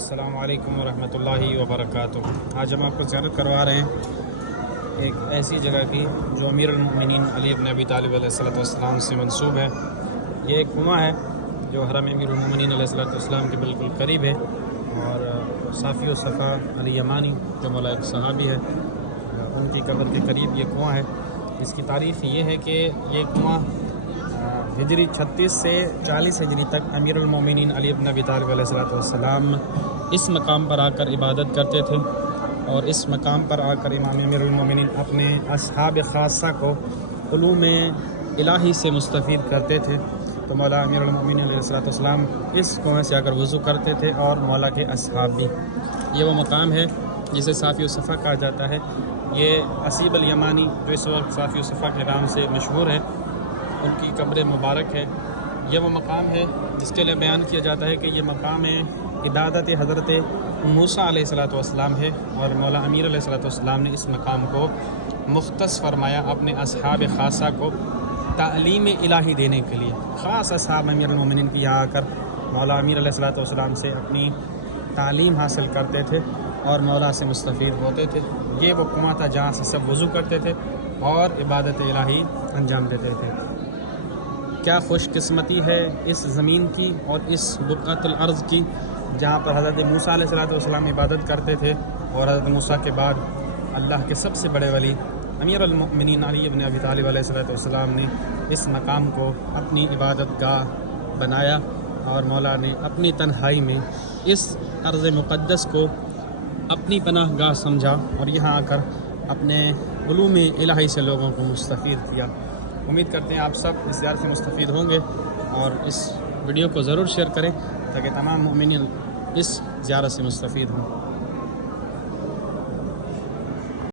السلام علیکم ورحمۃ اللہ وبرکاتہ۔ آج ہم آپ کو زیارت کروا رہے ہیں ایک ایسی جگہ کی جو امیر المؤمنین علی بن ابی طالب علیہ السلام سے منسوب ہے۔ یہ ایک کنواں ہے جو حرم امیر المؤمنین علیہ السلام کے بالکل قریب ہے، اور صافی و صفا علی یمانی جو مولا ایک صحابی ہے، ان کی قبر کے قریب یہ کنواں ہے۔ اس کی تاریخ یہ ہے کہ یہ کنواں ہجری 36 سے 40 ہجری تک امیر المومنین علی بن ابی طالب علیہ السلام اس مقام پر آ کر عبادت کرتے تھے، اور اس مقام پر آ کر امام امیر المومنین اپنے اصحاب خاصہ کو علوم الہی سے مستفید کرتے تھے۔ تو مولا امیر المومنین علیہ السلام اس کنویں سے آ کر وضو کرتے تھے، اور مولا کے اصحاب بھی۔ یہ وہ مقام ہے جسے صافی و صفا کہا جاتا ہے۔ یہ اسیب الیمانی جو اس وقت صافی و صفا کے نام سے مشہور ہے، ان کی قبر مبارک ہے۔ یہ وہ مقام ہے جس کے لیے بیان کیا جاتا ہے کہ یہ مقام عبادت حضرت موسیٰ علیہ السلام ہے، اور مولا امیر علیہ السلام نے اس مقام کو مختص فرمایا اپنے اصحاب خاصہ کو تعلیم الہی دینے کے لیے۔ خاص اصحاب امیر المومنین کی یہاں آ کر مولا امیر علیہ السلام سے اپنی تعلیم حاصل کرتے تھے اور مولا سے مستفید ہوتے تھے۔ یہ وہ کنواں تھا جہاں سے سب وضو کرتے تھے اور عبادت الہی انجام دیتے تھے۔ کیا خوش قسمتی ہے اس زمین کی اور اس بقعۃ الارض کی جہاں پر حضرت موسیٰ علیہ السلام عبادت کرتے تھے، اور حضرت موسیٰ کے بعد اللہ کے سب سے بڑے ولی امیر المؤمنین علی بن ابی طالب علیہ السلام نے اس مقام کو اپنی عبادت گاہ بنایا، اور مولا نے اپنی تنہائی میں اس ارض مقدس کو اپنی پناہ گاہ سمجھا، اور یہاں آ کر اپنے علوم الہی سے لوگوں کو مستفید کیا۔ امید کرتے ہیں آپ سب اس زیارت سے مستفید ہوں گے، اور اس ویڈیو کو ضرور شیئر کریں تاکہ تمام مومنین اس زیارت سے مستفید ہوں۔